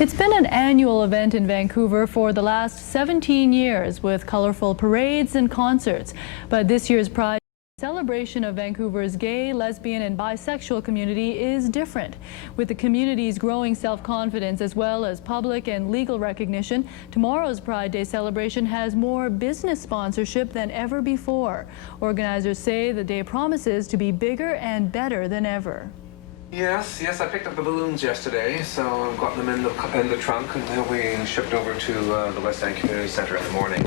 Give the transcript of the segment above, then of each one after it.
It's been an annual event in Vancouver for the last 17 years with colorful parades and concerts. But this year's Pride celebration of Vancouver's gay, lesbian and bisexual community is different. With the community's growing self-confidence as well as public and legal recognition, tomorrow's Pride Day celebration has more business sponsorship than ever before. Organizers say the day promises to be bigger and better than ever. Yes, I picked up the balloons yesterday, so I've got them in the trunk and they'll be shipped over to the West End Community Centre in the morning.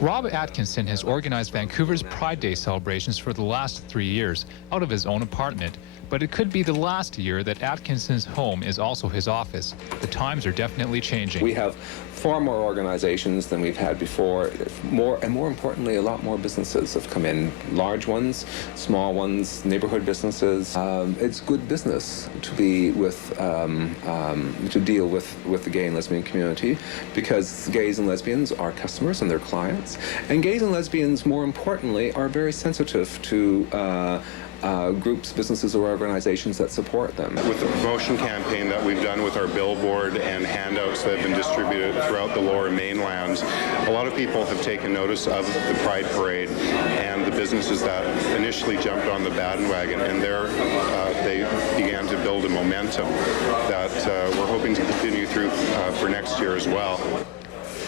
Rob Atkinson has organized Vancouver's Pride Day celebrations for the last 3 years out of his own apartment. But it could be the last year that Atkinson's home is also his office. The times are definitely changing. We have far more organizations than we've had before. More importantly, a lot more businesses have come in. Large ones, small ones, neighborhood businesses. It's good business to be with, to deal with the gay and lesbian community, because gays and lesbians are customers and they're clients. And gays and lesbians, more importantly, are very sensitive to groups, businesses, or organizations that support them. With the promotion campaign that we've done with our billboard and handouts that have been distributed throughout the Lower Mainland, a lot of people have taken notice of the Pride Parade and the businesses that initially jumped on the bandwagon, and they began to build a momentum that we're hoping to continue through for next year as well.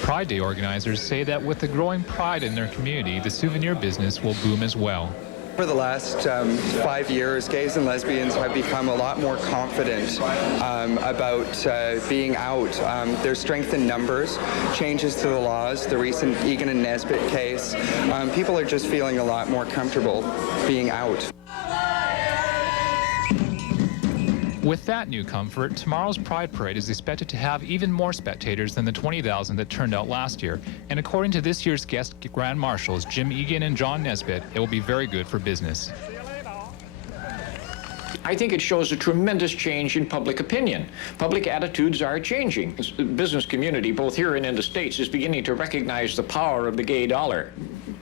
Pride Day organizers say that with the growing pride in their community, the souvenir business will boom as well. For the last 5 years, gays and lesbians have become a lot more confident about being out. There's strength in numbers, changes to the laws, the recent Egan and Nesbitt case. People are just feeling a lot more comfortable being out. With that new comfort, tomorrow's Pride Parade is expected to have even more spectators than the 20,000 that turned out last year. And according to this year's guest Grand Marshals, Jim Egan and John Nesbitt, it will be very good for business. I think it shows a tremendous change in public opinion. Public attitudes are changing. The business community, both here and in the States, is beginning to recognize the power of the gay dollar.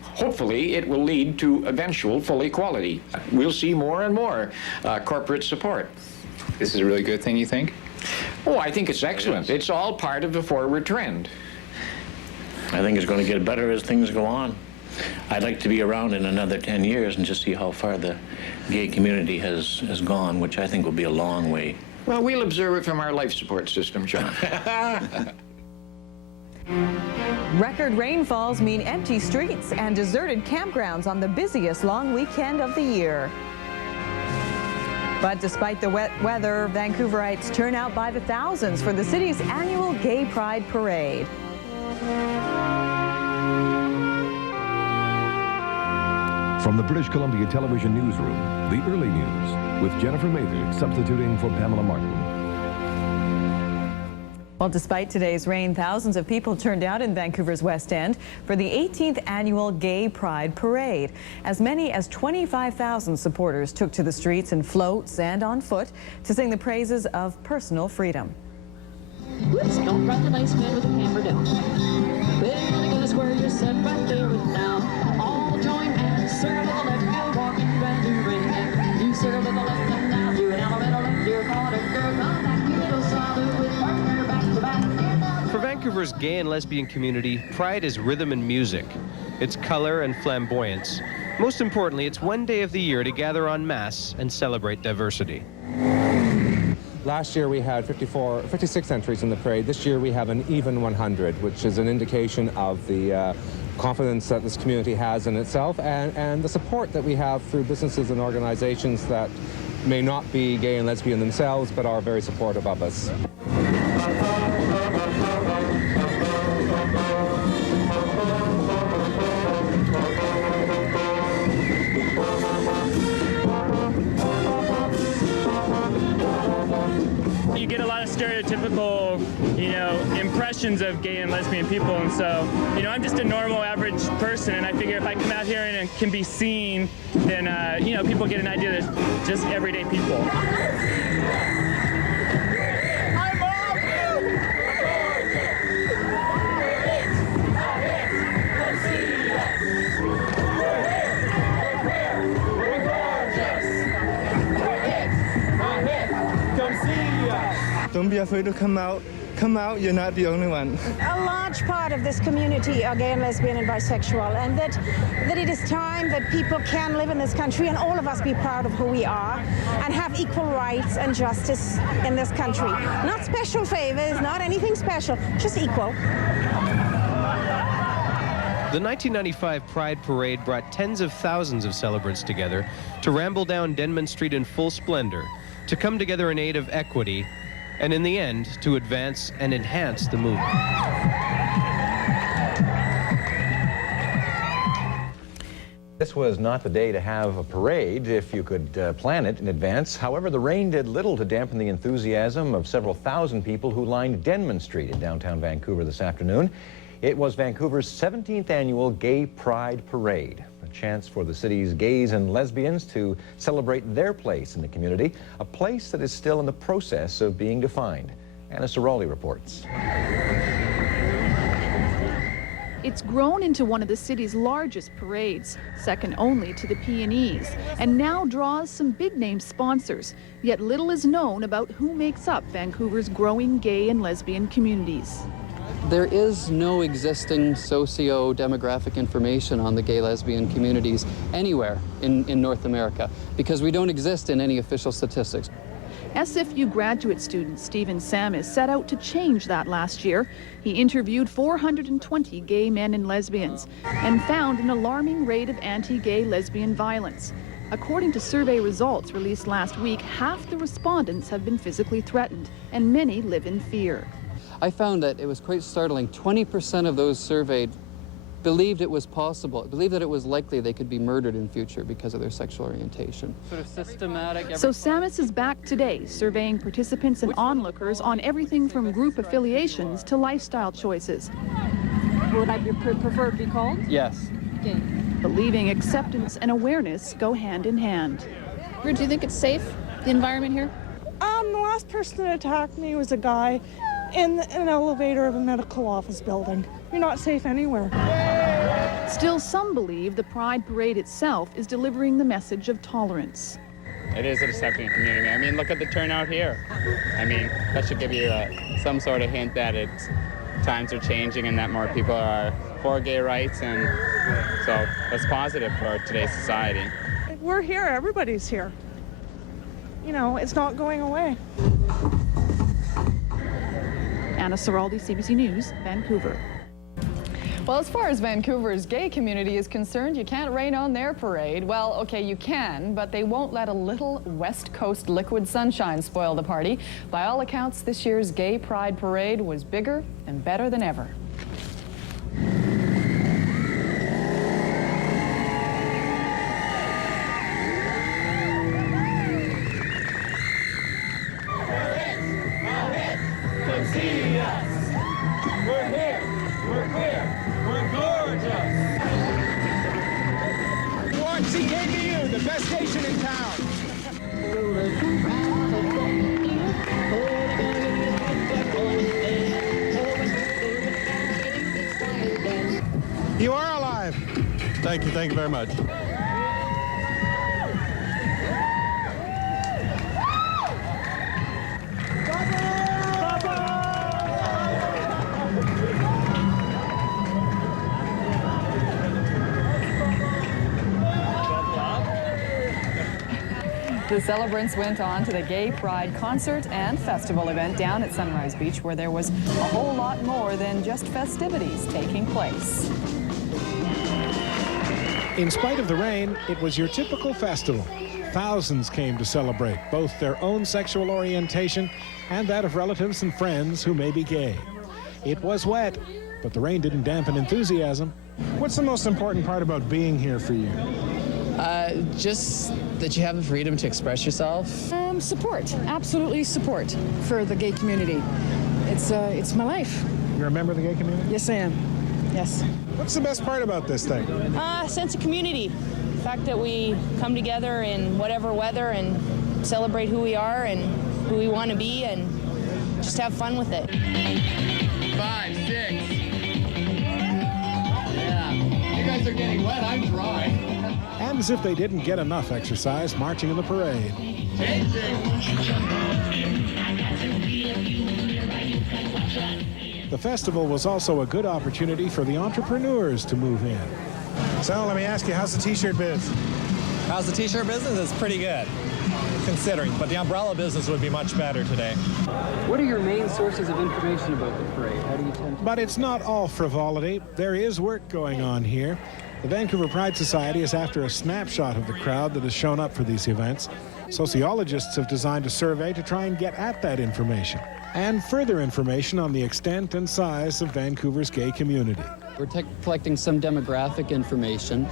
Hopefully, it will lead to eventual full equality. We'll see more and more corporate support. This is a really good thing, you think? Oh, I think it's excellent. It's all part of the forward trend. I think it's going to get better as things go on. I'd like to be around in another 10 years and just see how far the gay community has gone, which I think will be a long way. Well, we'll observe it from our life support system, John. Record rainfalls mean empty streets and deserted campgrounds on the busiest long weekend of the year. But despite the wet weather, Vancouverites turn out by the thousands for the city's annual Gay Pride Parade. From the British Columbia Television Newsroom, the early news with Jennifer Mather substituting for Pamela Martin. Well, despite today's rain, thousands of people turned out in Vancouver's West End for the 18th annual Gay Pride Parade. As many as 25,000 supporters took to the streets in floats and on foot to sing the praises of personal freedom. Whoops, don't run the nice man with a hammer down. We're gonna go to square, you're set right there and now. All join hands, circle to the left, go walking round the ring. You circle to the left and now do an elemental left, dear God, and girl, come back to little solid with partner back to back. For Vancouver's gay and lesbian community, Pride is rhythm and music. It's color and flamboyance. Most importantly, it's one day of the year to gather en masse and celebrate diversity. Last year we had 56 entries in the parade. This year we have an even 100, which is an indication of the confidence that this community has in itself and the support that we have through businesses and organizations that may not be gay and lesbian themselves, but are very supportive of us. You get a lot of stereotypical, impressions of gay and lesbian people, and so, I'm just a normal, average person, and I figure if I come out here and it can be seen, then, people get an idea that it's just everyday people. Don't be afraid to come out. Come out, you're not the only one. A large part of this community are gay and lesbian and bisexual, and that it is time that people can live in this country and all of us be proud of who we are and have equal rights and justice in this country. Not special favors, not anything special, just equal. The 1995 Pride Parade brought tens of thousands of celebrants together to ramble down Denman Street in full splendor, to come together in aid of equity, and in the end, to advance and enhance the movement. This was not the day to have a parade if you could plan it in advance. However, the rain did little to dampen the enthusiasm of several thousand people who lined Denman Street in downtown Vancouver this afternoon. It was Vancouver's 17th annual Gay Pride Parade, a chance for the city's gays and lesbians to celebrate their place in the community, a place that is still in the process of being defined. Anna Ciroli reports. It's grown into one of the city's largest parades, second only to the P&Es, and now draws some big-name sponsors. Yet little is known about who makes up Vancouver's growing gay and lesbian communities. There is no existing socio-demographic information on the gay lesbian communities anywhere in North America because we don't exist in any official statistics. SFU graduate student Stephen Samis set out to change that last year. He interviewed 420 gay men and lesbians and found an alarming rate of anti-gay lesbian violence. According to survey results released last week, half the respondents have been physically threatened and many live in fear. I found that it was quite startling. 20% of those surveyed believed it was possible, believed that it was likely they could be murdered in future because of their sexual orientation. Sort of systematic. So Samis is back today, surveying participants and onlookers on everything from group affiliations to lifestyle choices. Would I prefer to be called? Yes. Okay. Believing acceptance and awareness go hand in hand. Do you think it's safe, the environment here? The last person that attacked me was a guy in an elevator of a medical office building. You're not safe anywhere. Still, some believe the Pride Parade itself is delivering the message of tolerance. It is an accepting community. I mean, look at the turnout here. I mean, that should give you some sort of hint that times are changing and that more people are for gay rights, and so that's positive for today's society. We're here, everybody's here. You know, it's not going away. Anna Ciroli, CBC News, Vancouver. Well, as far as Vancouver's gay community is concerned, you can't rain on their parade. Well, okay, you can, but they won't let a little West Coast liquid sunshine spoil the party. By all accounts, this year's Gay Pride Parade was bigger and better than ever. See us. We're here. We're queer. We're gorgeous. Watch CKBU, the best station in town. You are alive. Thank you very much. The celebrants went on to the Gay Pride concert and festival event down at Sunrise Beach, where there was a whole lot more than just festivities taking place. In spite of the rain, it was your typical festival. Thousands came to celebrate both their own sexual orientation and that of relatives and friends who may be gay. It was wet, but the rain didn't dampen enthusiasm. What's the most important part about being here for you? Just that you have the freedom to express yourself. Support, absolutely support for the gay community. It's my life. You're a member of the gay community? Yes, I am. Yes. What's the best part about this thing? Sense of community. The fact that we come together in whatever weather and celebrate who we are and who we want to be and just have fun with it. 5, 6. Yeah. You guys are getting wet. I'm dry. And as if they didn't get enough exercise marching in the parade. The festival was also a good opportunity for the entrepreneurs to move in. So let me ask you, how's the t-shirt biz? How's the t-shirt business? It's pretty good, considering, but the umbrella business would be much better today. What are your main sources of information about the parade? How do you tend to... But it's not all frivolity. There is work going on here. The Vancouver Pride Society is after a snapshot of the crowd that has shown up for these events. Sociologists have designed a survey to try and get at that information, and further information on the extent and size of Vancouver's gay community. We're collecting some demographic information,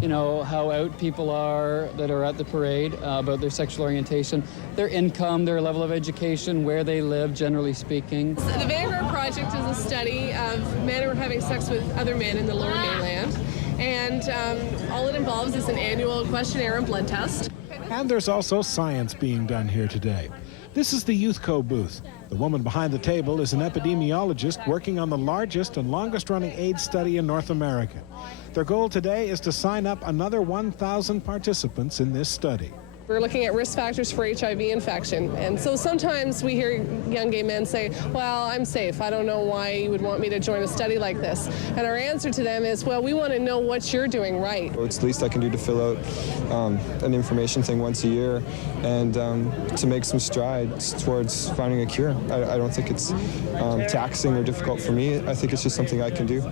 you know, how out people are that are at the parade, about their sexual orientation, their income, their level of education, where they live, generally speaking. So the Vancouver Project is a study of men who are having sex with other men in the Lower Mainland, and all it involves is an annual questionnaire and blood test. And there's also science being done here today. This is the Youth Co booth. The woman behind the table is an epidemiologist working on the largest and longest-running AIDS study in North America. Their goal today is to sign up another 1,000 participants in this study. We're looking at risk factors for HIV infection, and so sometimes we hear young gay men say, well, I'm safe. I don't know why you would want me to join a study like this. And our answer to them is, well, we want to know what you're doing right. It's the least I can do to fill out an information thing once a year and to make some strides towards finding a cure. I don't think it's taxing or difficult for me. I think it's just something I can do.